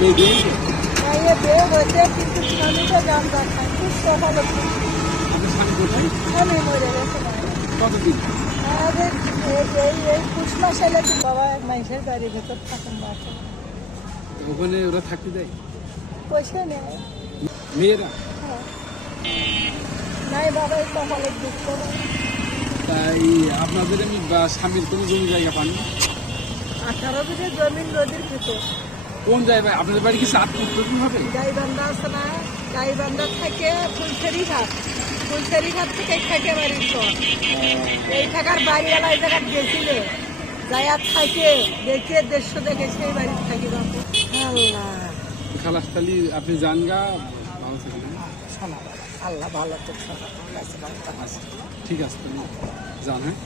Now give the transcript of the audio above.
মেয়ে দিয়েছে ये बेग होते কিন্তু স্বামী তো জান রাখায় খুব সকালে আপনার স্বামী কোথায় স্বামী মরে গেছে কতদিন আরে এই পুষ মাস এলে তো বাবা মাইসের বাড়ির ভেতর থাকুন বাসা ওখানে ওরা থাকতে দেয় পয়সা নেই মেয়েরা নাই বাবা এই কপালের দুঃখ তাই আপনাদের এমনি স্বামীর কোনো জমি জায়গা পান 18 বিঘে জমি নদীর ভিতর কোন জায়গায় আপনাদের বাড়ি কি সাত উত্তর হবে গাইবান্ধা আছে না গাইবান্ধা থেকে ফুলছেরি ঘাট থেকে থাকে বাড়ির পর এই থাকার বাড়িওয়ালা এই জায়গায় গেছিলে যাইয়া থাকে দেখে দেশ দেখে সেই বাড়ি থাকি বাবু আল্লাহ খালাসতালি আপনি যান গা ভালো থাকবেন শোনা আল্লাহ ভালো তো আচ্ছা ঠিক আছে তাহলে যান হ্যাঁ